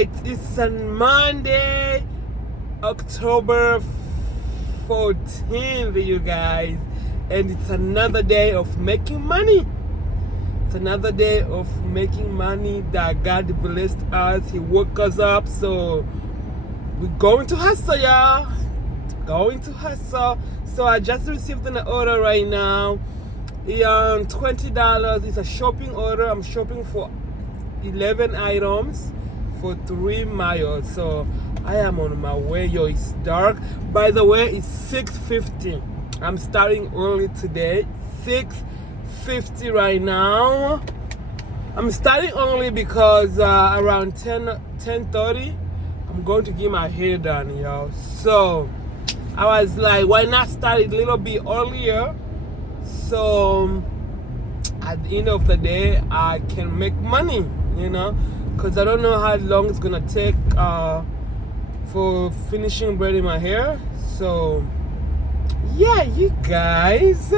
right, it's on Monday, October 14th, you guys, and it's another day of making money. It's another day of making money that God blessed us. He woke us up, so we're going to hustle, y'all. Going to hustle. So I just received an order right now. $20. It's a shopping order. I'm shopping for 11 items for 3 miles. So I am on my way. Yo, it's dark. By the way, it's 6:50. I'm starting early today. 6:50 right now. I'm starting early because around 10:30 I'm going to get my hair done, y'all. So I was like, why not start it a little bit earlier, so at the end of the day I can make money, because I don't know how long it's gonna take for finishing braiding my hair. So yeah, you guys.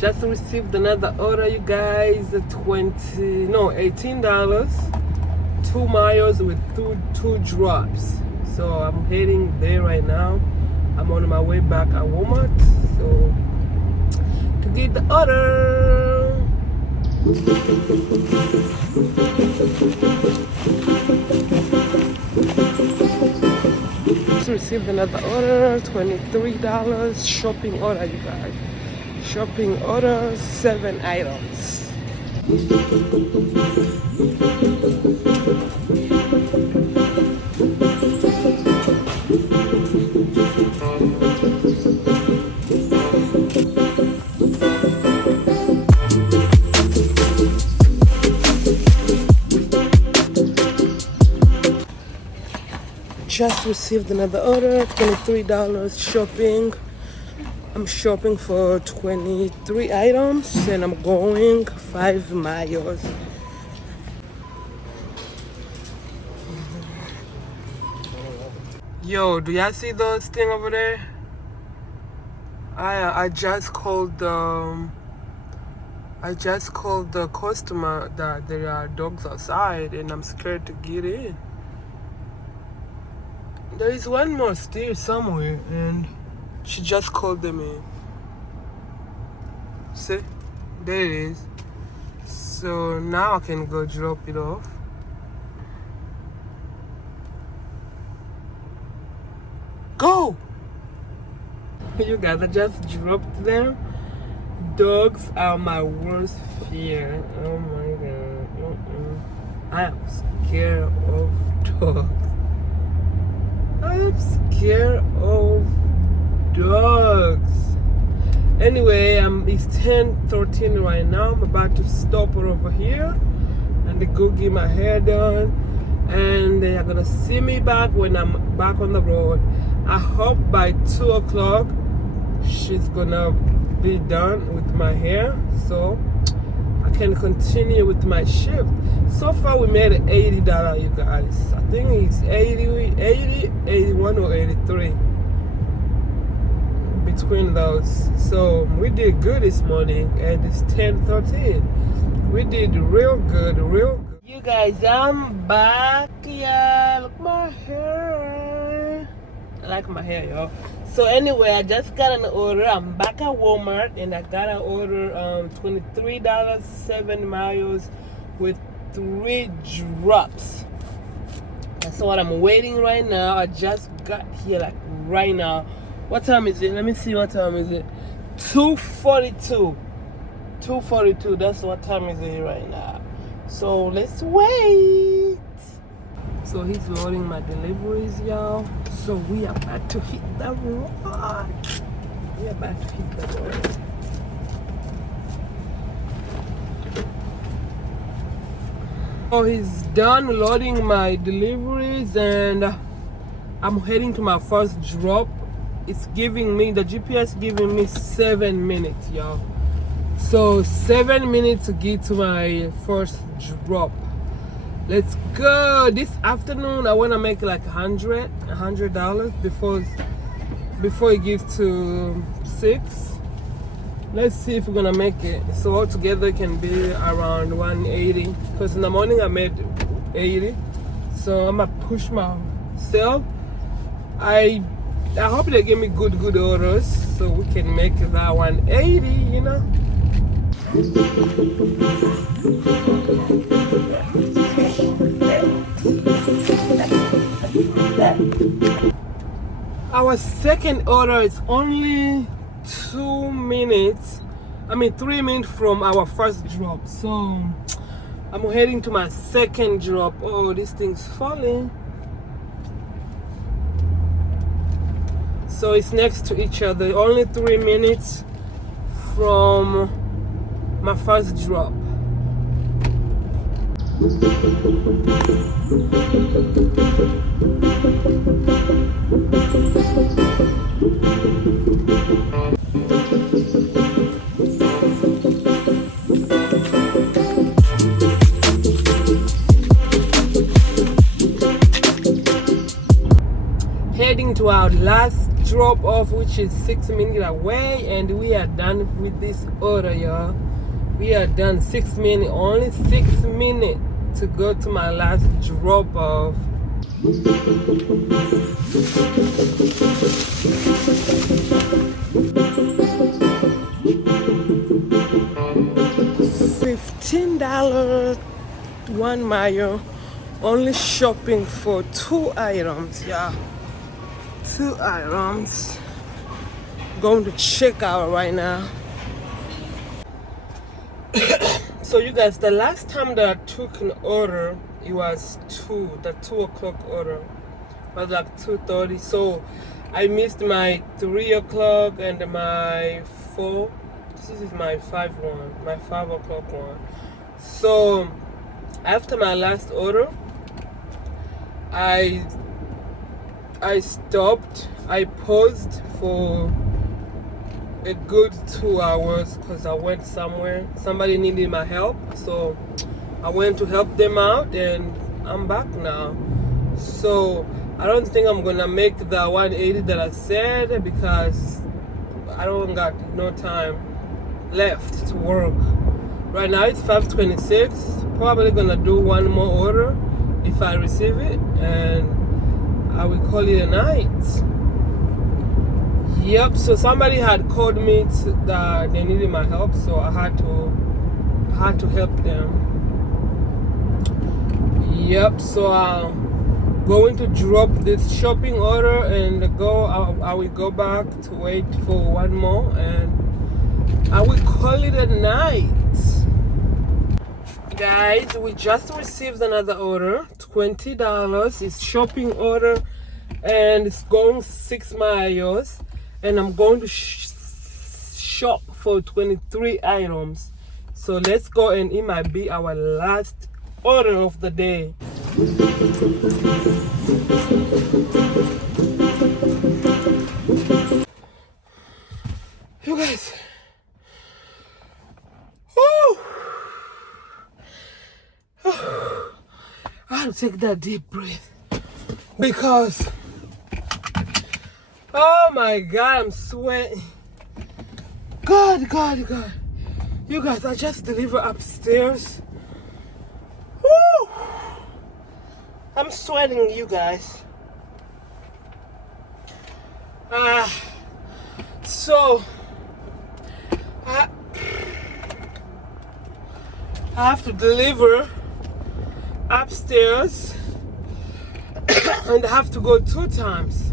Just received another order, you guys. $18. 2 miles with two drops. So I'm heading there right now. I'm on my way back at Walmart, so to get the order. Just received another order. $23 shopping order, you guys. Shopping order, 7 items. Just received another order, $23 shopping. I'm shopping for 23 items and I'm going 5 miles. Yo, do y'all see those thing over there? I just called the customer that there are dogs outside and I'm scared to get in. There is one more still somewhere and she just called them in. See? There it is. So now I can go drop it off. Go! You guys, I just dropped them. Dogs are my worst fear. Oh my god. I am scared of dogs. I am scared of dogs. Anyway, it's 10:13 right now. I'm about to stop over here and go get my hair done, and they're gonna see me back when I'm back on the road. I hope by 2 o'clock she's gonna be done with my hair so I can continue with my shift. So far we made $80, you guys. I think it's 80, 81 or 83 between those. So we did good this morning and it's 10:13. We did real good. You guys, I'm back. Yeah, look my hair. I like my hair, y'all. So anyway, I just got an order. I'm back at Walmart and I got an order $23, 7 miles with 3 drops. That's what I'm waiting right now. I just got here like right now. What time is it? Let me see, what time is it? 2:42. 2:42. That's what time is it right now. So let's wait. So he's loading my deliveries, y'all. So we are about to hit the road. We are about to hit the road. So he's done loading my deliveries and I'm heading to my first drop. It's giving me, the GPS giving me 7 minutes, y'all. So 7 minutes to get to my first drop. Let's go. This afternoon I want to make like $100 before it gets to 6. Let's see if we're gonna make it. So altogether it can be around 180, because in the morning I made 80. So I'm gonna push myself. I hope they give me good orders so we can make that 180, you know. Our second order is only 3 minutes from our first drop. So I'm heading to my second drop. Oh, this thing's falling. So it's next to each other, only 3 minutes from my first drop. Heading to our last drop off, which is 6 minutes away, and we are done with this order, y'all. We are done. 6 minutes, only 6 minutes to go to my last drop off. $15, 1 mile, only shopping for 2 items, yeah. 2 items. Going to check out right now. So you guys, the last time that I took an order, it was the 2 o'clock order. It was like 2:30. So I missed my 3 o'clock and my 4. This is my 5 o'clock one. So after my last order, I stopped. I paused for a good 2 hours because I went somewhere. Somebody needed my help, so I went to help them out, and I'm back now. So I don't think I'm gonna make the 180 that I said, because I don't got no time left to work. Right now it's 5:26. Probably gonna do one more order if I receive it, and I will call it a night. Yep, so somebody had called me that they needed my help, so I had to help them. Yep, so I'm going to drop this shopping order and I will go back to wait for one more, and I will call it a night. Guys, we just received another order, $20. It's shopping order, and it's going 6 miles. And I'm going to shop for 23 items. So let's go, and it might be our last order of the day. You guys, I have to take that deep breath, because oh my God, I'm sweating. God. You guys, I just delivered upstairs. Woo! I'm sweating, you guys. So I have to deliver upstairs and I have to go 2 times.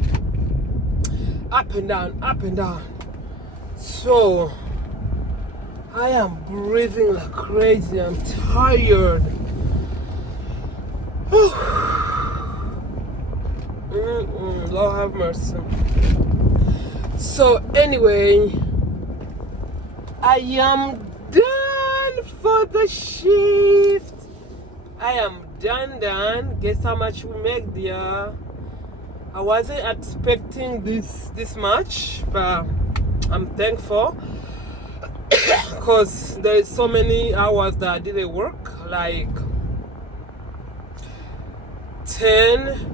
Up and down, up and down. So I am breathing like crazy. I'm tired. Lord have mercy. So anyway, I am done for the shift. I am done. Guess how much we make there? I wasn't expecting this much, but I'm thankful because there is so many hours that I didn't work, like 10.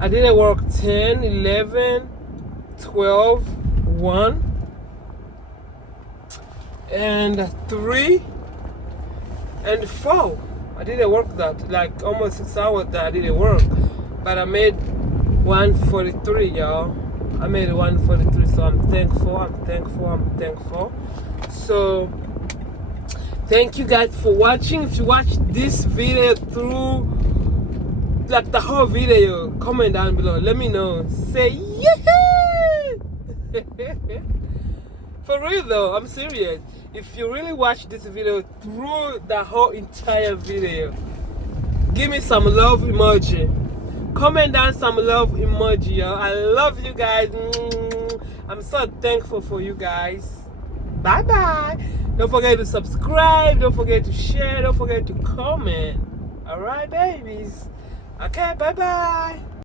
I didn't work 10, 11, 12, 1, and 3, and 4. I didn't work that, like almost 6 hours that I didn't work. But I made 143, y'all. I made 143, so I'm thankful. So, thank you guys for watching. If you watched this video through, like the whole video, comment down below. Let me know. Say yeah! For real though, I'm serious. If you really watch this video through the whole entire video, give me some love emoji. Comment down some love emoji, yo. I love you guys. I'm so thankful for you guys. Bye bye. Don't forget to subscribe. Don't forget to share. Don't forget to comment. Alright, babies. Okay, bye bye.